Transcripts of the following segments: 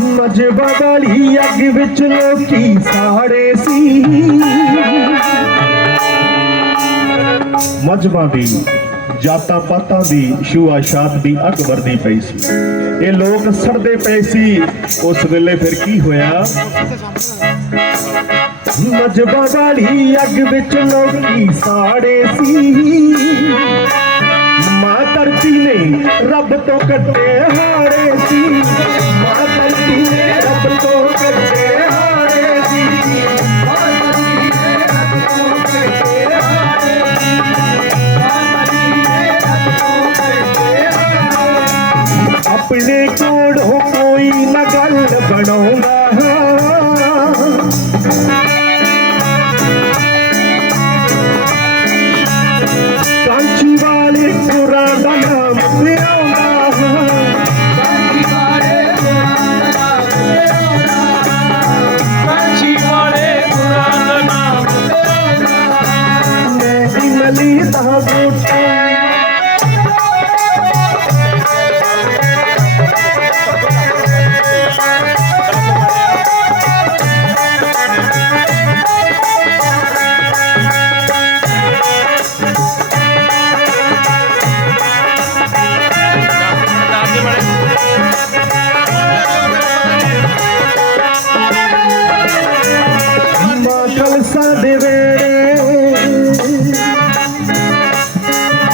ਮਜਬਾ ਵਾਲੀ ਅੱਗ ਵਿੱਚ ਲੋਕੀ ਸਾੜੇ ਸੀ। ਮਜਬਾਂ ਦੀ ਜਾਤਾਂ ਪਾਤਾਂ ਦੀ ਸ਼ੂਆ ਸ਼ਾਤ ਦੀ ਅੱਗ ਵਰਦੀ ਪਈ ਸੀ ਇਹ ਲੋਕ ਸੜਦੇ ਪਏ ਸੀ ਉਸ ਵੇਲੇ ਫਿਰ ਕੀ ਹੋਇਆ ਮਜਬਾ ਵਾਲੀ ਅੱਗ ਵਿੱਚ ਲੋਕੀ ਸਾੜੇ ਸੀ ਮਾਂ ਧਰਤੀ ਰੱਬ ਤੋਂ ਕੱਟੇ ਹਾਰੇ ਸੀ।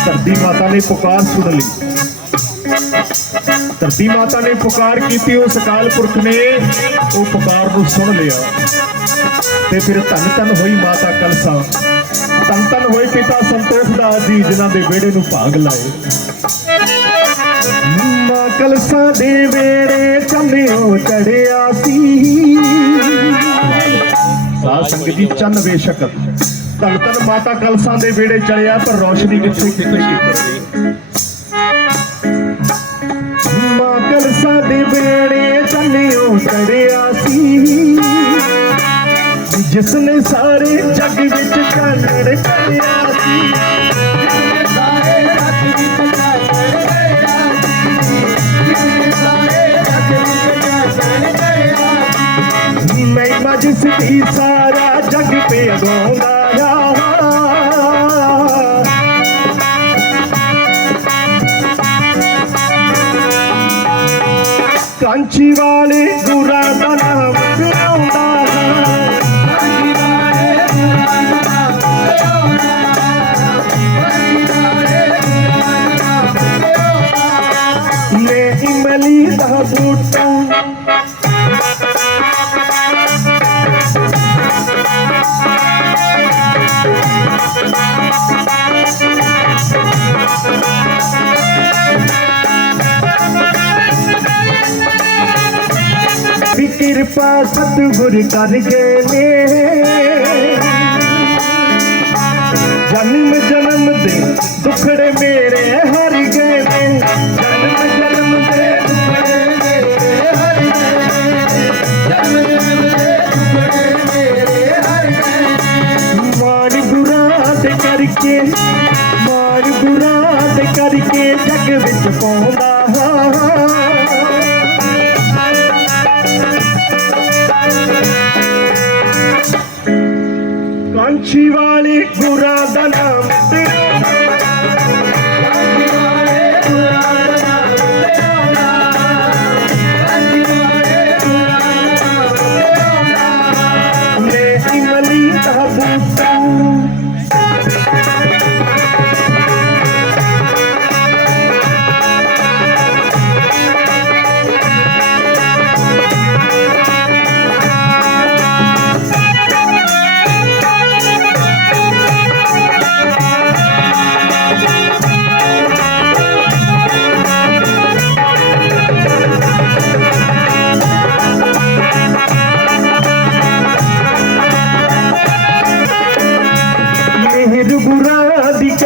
ਧਰਤੀ ਮਾਤਾ ਨੇ ਪੁਕਾਰ ਸੁਣ ਲਈ। ਧਰਤੀ ਮਾਤਾ ਨੇ ਪੁਕਾਰ ਕੀਤੀ ਉਸ ਅਕਾਲ ਪੁਰਖ ਨੇ ਉਹ ਪੁਕਾਰ ਨੂੰ ਸੁਣ ਲਿਆ। ਤੇ ਫਿਰ ਧੰਨ ਧੰਨ ਹੋਈ ਮਾਤਾ ਕਲਸਾ। ਧੰਨ ਧੰਨ ਹੋਏ ਪਿਤਾ ਸੰਤੋਖ ਦਾਸ ਜੀ ਜਿਨ੍ਹਾਂ ਦੇ ਵਿਹੜੇ ਨੂੰ ਭਾਗ ਲਾਏ। ਮਾਂ ਕਲਸਾ ਦੇ ਵੇੜੇ ਚੰਨਿਓ ਚੜਿਆ ਸੀ। ਸਾਧ ਸੰਗਤ ਜੀ, ਚੰਨ ਬੇਸ਼ਕਤ ਧੰਨ ਮਾਤਾ ਕਲਸਾਂ ਦੇ ਵਿਹੜੇ ਚੜਿਆ ਪਰ ਰੋਸ਼ਨੀ ਕਿੱਥੇ ਕਿੱਥੇ ਮਾਂ ਕਲਸਾਂ ਦੇ ਵਿਹੜੇ ਚੰਨਿਓ ਚੜਿਆ ਸੀ। ਜਿਸ ਨੇ ਸਾਰੇ ਜੱਗ ਵਿੱਚ ਚਾਨਣ ਕਰਿਆ ਸੀ। ਸਾਰੇ ਜੱਗ ਵਿੱਚ ਚਾਨਣ ਸਾਰੇ ਜੱਗ ਮੈਂ ਸਾਰਾ ਤੇ ਗਾਉਂਦਾ ਕਾਂਚੀ ਵਾਲੇ ਗੁਰਾਂ ਦਾ ਨਾਮ ਲਿਆਉਂਦਾ ਕਾਂਚੀ ਕਾਂਚੀ ਵਾਲੇ ਗੁਰਾਂ ਦਾ ਨਾਮ ਲਿਆਉਂਦਾ ਮੈਂ ਇਮਲੀ ਦਾ ਬੂਟਾ ਕਿਰਪਾ ਸਤਿਗੁਰ ਕਰ ਗਏ ਨੇ। ਜਨਮ ਜਨਮ ਦੇ ਦੁਖੜੇ ਮੇਰੇ ਹਰ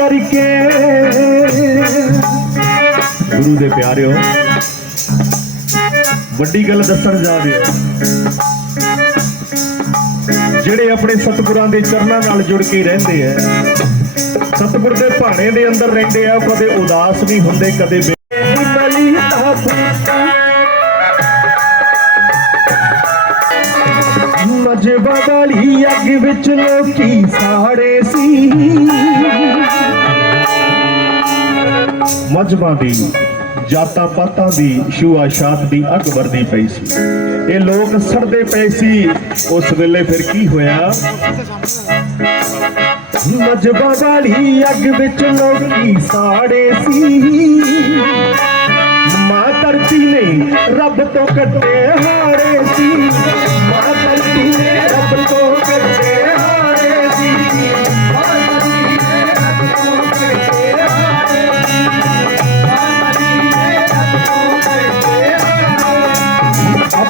ਕਰਕੇ। ਗੁਰੂ ਦੇ ਪਿਆਰਿਓ, ਵੱਡੀ ਗੱਲ ਦੱਸਣ ਜਾ ਰਿਹਾ ਜਿਹੜੇ ਆਪਣੇ ਸਤਿਗੁਰਾਂ ਦੇ ਚਰਨਾਂ ਨਾਲ ਜੁੜ ਕੇ ਰਹਿੰਦੇ ਆ, ਸਤਿਗੁਰ ਦੇ ਭਾਣੇ ਦੇ ਅੰਦਰ ਰਹਿੰਦੇ ਆ, ਕਦੇ ਉਦਾਸ ਨਹੀਂ ਹੁੰਦੇ, ਕਦੇ ਵਾਲੀ ਅੱਗ ਵਿੱਚ ਲੋਕੀ ਸਾੜੇ ਸੀ। ਮਜਬਾਂ ਦੀ, ਜਾਤਾਂ ਪਾਤਾਂ ਦੀ ਸ਼ੂਆ ਸ਼ਾਤ ਦੀ ਅੱਗ ਵਰਦੀ ਪਈ ਸੀ। ਇਹ ਲੋਕ ਸੜਦੇ ਪਏ ਸੀ। ਉਸ ਵੇਲੇ ਫਿਰ ਕੀ ਹੋਇਆ? ਮਜਬਾ ਵਾਲੀ ਅੱਗ ਵਿੱਚ ਲੋਕੀ ਸਾੜੇ ਸੀ। ਮਾਂ ਧਰਤੀ ਨੇ ਰੱਬ ਤੋਂ ਕੱਟੇ ਹਾਰੇ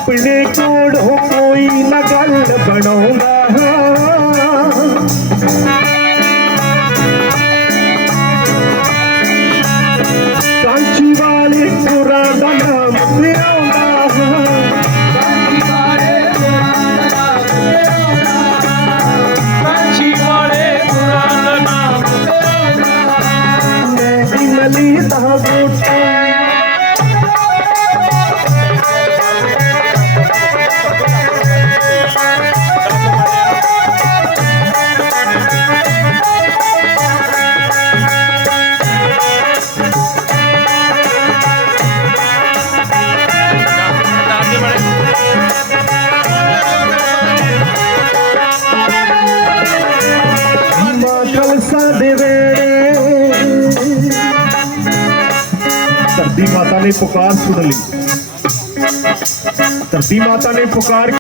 ਆਪਣੇ ਕੋਲੋਂ ਕੋਈ ਨਾ ਗੱਲ ਬਣਾਉਂਦਾ ਕਾਂਚੀ ਵਾਲੇ ਪੁਰਾ ਨੇ ਪੁਕਾਰ ਸੁਣ ਲਈ। ਧਰਤੀ ਮਾਤਾ ਨੇ ਪੁਕਾਰ